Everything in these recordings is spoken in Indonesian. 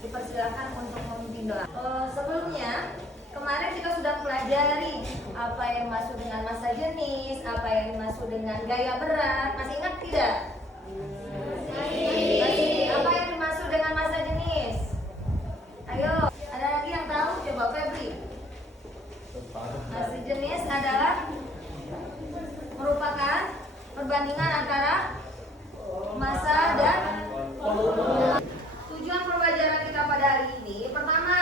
dipersilakan untuk memimpin doa. Sebelumnya, kemarin kita sudah pelajari apa yang masuk dengan massa jenis, apa yang masuk dengan gaya berat. Masih ingat tidak? Masih. Apa yang dimaksud dengan massa jenis? Ayo, ada lagi yang tahu? Coba Febri. Massa jenis adalah merupakan perbandingan antara massa dan volume. Tujuan pembelajaran kita pada hari ini, pertama,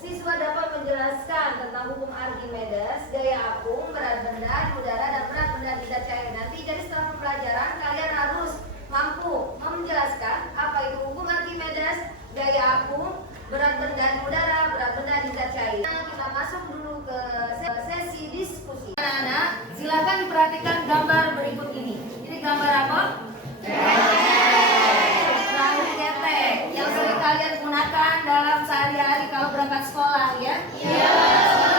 siswa dapat menjelaskan tentang hukum Archimedes, gaya apung, berat benda di udara dan berat benda di zat cair. Nanti jadi setelah pembelajaran kalian harus mampu menjelaskan apa itu hukum Archimedes, gaya apung, berat benda di udara, berat benda di zat cair. Nah, kita masuk dulu ke sesi diskusi. Anak-anak, silakan diperhatikan gambar berikut ini. Ini gambar apa? Perahu ketek yang sering kalian gunakan dalam sehari-hari kalau berangkat sekolah, ya? Iya.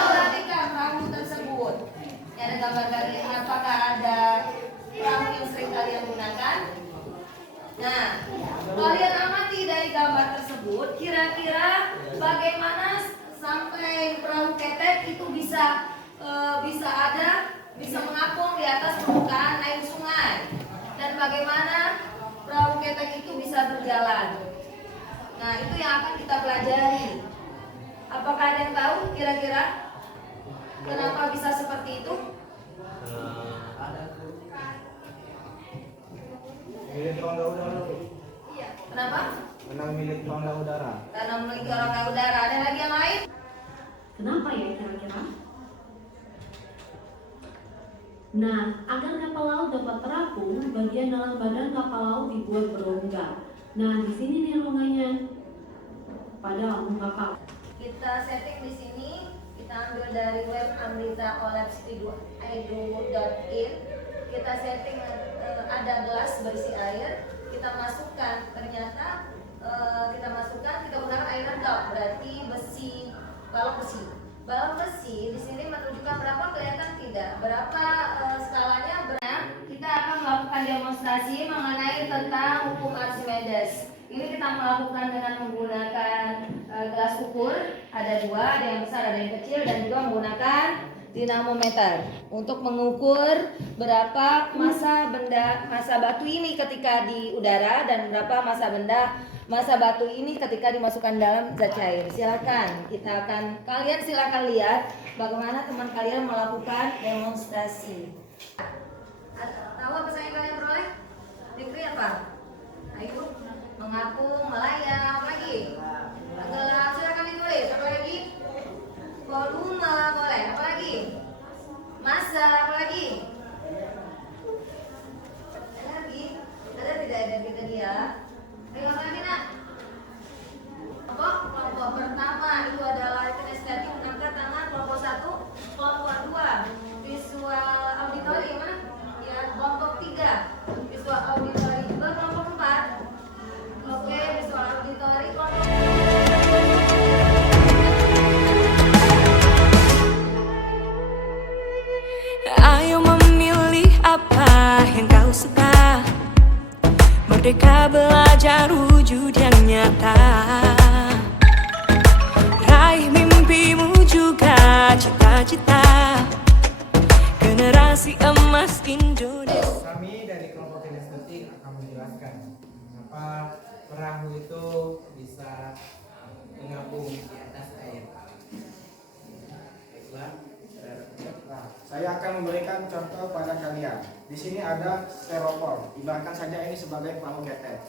Perhatikan perahu tersebut. Ini ada gambar dari apakah ada perahu yang sering kalian gunakan? Nah, kalian amati dari gambar tersebut, kira-kira bagaimana sampai perahu ketek itu bisa mengapung di atas permukaan air sungai, dan bagaimana perahu ketek itu bisa berjalan. Nah, itu yang akan kita pelajari. Apakah ada yang tahu kira-kira kenapa bisa seperti itu? Milik rongga udara. Iya. Kenapa? Karena milik rongga udara. Karena memiliki rongga udara. Ada lagi yang lain? Kenapa ya kira-kira? Nah, agar kapal laut dapat terapung, bagian dalam badan kapal laut dibuat berongga. Nah, di sini nih rongganya pada lambung kapal. Kita setting di sini, kita ambil dari web amrita.olabs.edu.in. Kita setting ada gelas berisi air, kita masukkan, ternyata kita gunakan air redap, berarti besi, balok besi. Balok besi di sini menunjukkan berapa, kelihatan tidak? Berapa skalanya? Kita akan melakukan demonstrasi mengenai tentang hukum Archimedes. Ini kita melakukan dengan menggunakan gelas ukur, ada dua, ada yang besar, ada yang kecil, dan juga menggunakan dinamometer untuk mengukur berapa massa batu ini ketika di udara dan berapa massa batu ini ketika dimasukkan dalam zat cair. Silakan, kalian silakan lihat bagaimana teman kalian melakukan demonstrasi. Tahu apa yang kalian peroleh? Degree apa? Ayo, mengapung, melayang, apa lagi? Tenggelam, silakan ditulis. Apa lagi? Volume, boleh. Apa lagi? Massa, apa lagi? Ada lagi? Ada tidak ada dia? Ayo, apa lagi nak? Kelompok pertama itu adalah kinestetik, angkat tangan. Kelompok 1, kelompok 2 visual auditory, mana? Ya, kelompok 3 visual auditory juga. Kelompok 4, oke, visual auditory. Kelompok ayo memilih apa yang kau suka. Merdeka belajar wujud yang nyata. Raih mimpimu juga cita-cita. Generasi emas Indonesia. Kami dari kelompok kinestetik akan menjelaskan mengapa perahu itu bisa mengapung di atas air. Baiklah. Nah, saya akan memberikan contoh pada kalian. Di sini ada styrofoam, ibaratkan saja ini sebagai perahu ketek.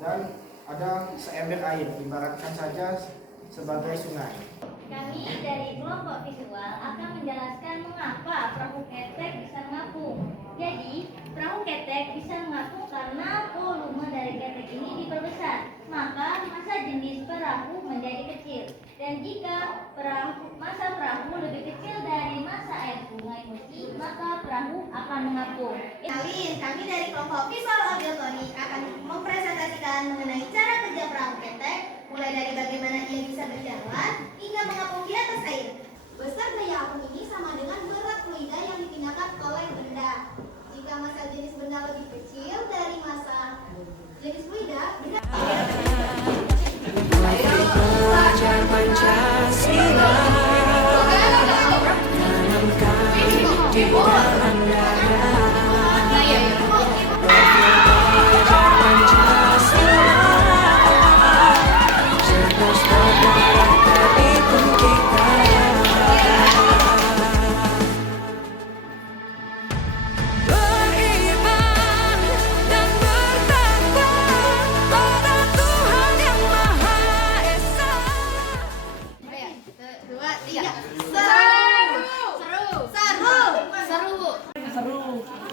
Dan ada seember air, ibaratkan saja sebagai sungai. Kami dari kelompok visual akan menjelaskan mengapa perahu ketek bisa mengapung. Jadi, perahu ketek bisa mengapung karena volume dari ketek ini diperbesar. Maka massa jenis perahu menjadi kecil. Dan jika massa perahu lebih kecil dari massa air sungai Musi, maka perahu akan mengapung. Kami dari kelompok visual auditory akan mempresentasikan mengenai cara kerja perahu ketek, mulai dari bagaimana ia bisa berjalan hingga mengapung di atas air. Besar daya apung ini sama dengan berat fluida yang dipindahkan oleh benda. Jika massa jenis benda lebih kecil dari massa jenis fluida, benda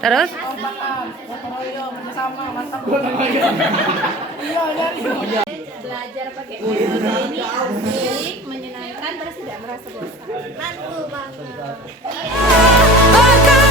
Terus? Belajar pakai metode ini asik, menyenangkan, terus tidak merasa bosan. Mantul banget. Oh,